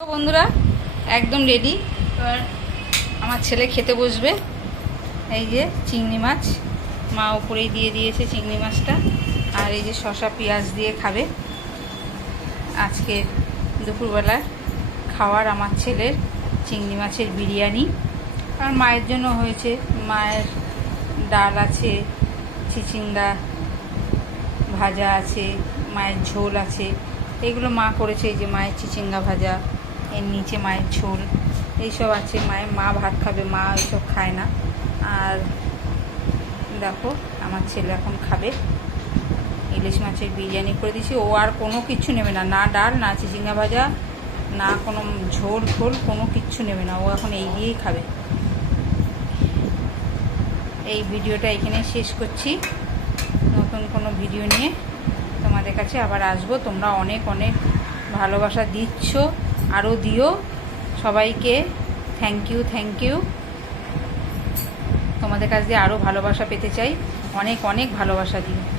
তো বন্ধুরা, একদম রেডি এবার আমার ছেলে খেতে বসবে। এই যে চিংড়ি মাছ। মা উপরেই দিয়ে দিয়েছে চিংড়ি মাছটা। আর এই যে শশা পেঁয়াজ দিয়ে খাবে। আজকে দুপুরবেলায় খাওয়ার আমার ছেলের চিংড়ি মাছের বিরিয়ানি। আর মায়ের জন্য হয়েছে, মায়ের ডাল আছে চিচিঙ্গা ভাজা আছে, মায়ের ঝোল আছে। এগুলো মা করেছে, এই যে মায়ের চিচিঙ্গা ভাজা। এর নিচে মায়ের ঝোল, এইসব আছে, মায়ের মা ভাত খাবে, মা এইসব খায় না। আর দেখো, আমার ছেলে এখন খাবে। ইলিশ মাছের বিরিয়ানি করে দিয়েছি, ও আর কোনো কিছু নেবে না না ডাল, না চিচিঙ্গা ভাজা, না কোনো ঝোল ঝোল কোনো কিচ্ছু নেবে না, ও এখন এই দিয়েই খাবে। এই ভিডিওটা এখানে শেষ করছি। নতুন কোনো ভিডিও নিয়ে তোমাদের কাছে আবার আসব। তোমরা অনেক অনেক ভালোবাসা দিচ্ছ। আরও দিও। সবাইকে থ্যাংক ইউ থ্যাংক ইউ তোমাদের কাছ দিয়ে আরও ভালোবাসা পেতে চাই। অনেক অনেক ভালোবাসা দিও।